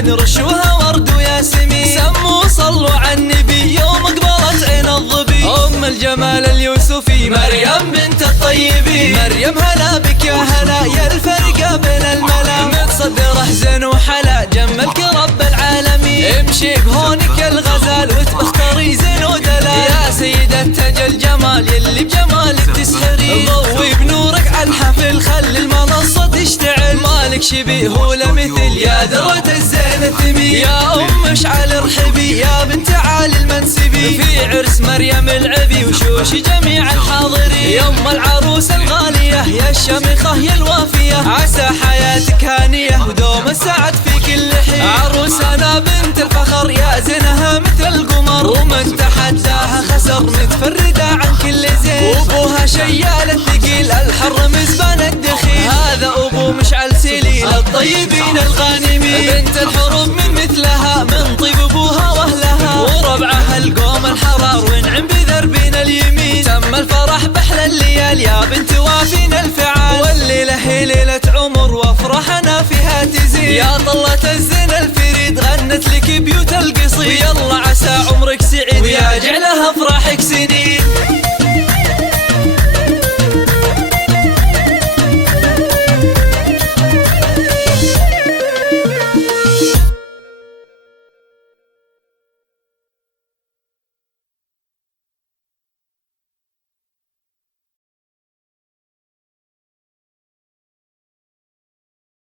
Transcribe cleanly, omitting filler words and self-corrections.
نرشوها ورد وياسمين. سموا صلوا على النبي يوم قبلت عين الظبي. ام الجمال اليوسفي مريم بنت الطيبين. مريم هلا بك يا هلا يا الفرقة بين الملا. متصدره زين وحلا جملك رب العالمين. امشي بهونك الغزال وتختاري زين ودلال. يا سيدة تاج الجمال يلي بجمالك تسحرين. ضوي بنورك على الحفل خلي المنصة تشتعل. مالك شبيه ولا مثل يا درة الزين الثمين. يا ام اشعل ارحبي يا بنت عالي المنسبي. في عرس مريم العبي وشوش جميع الحاضرين. يا ام العروس الغالية يا الشامخة يا الوافية. عسى حياتك هانية ودوم السعد في كل حين. عروسنا بنت الفخر يا زينها مثل القمر. ومن تحداها خسر متفردة عن كل زين. وابوها شيال الثقيل الحر مزبان الدخيل. هذا ابو مشعل سليل الطيبين الغانمين. بنت الحروب من مثلها من طيب ابوها واهلها. وربعها القوم الحرار وانعم بذربين اليمين. تم الفرح بحلى الليال يا بنت وافين الفعال. والليلة هي ليلة عمر وافرحنا فيها تزين. يا طلة الزين الفريد غنت لك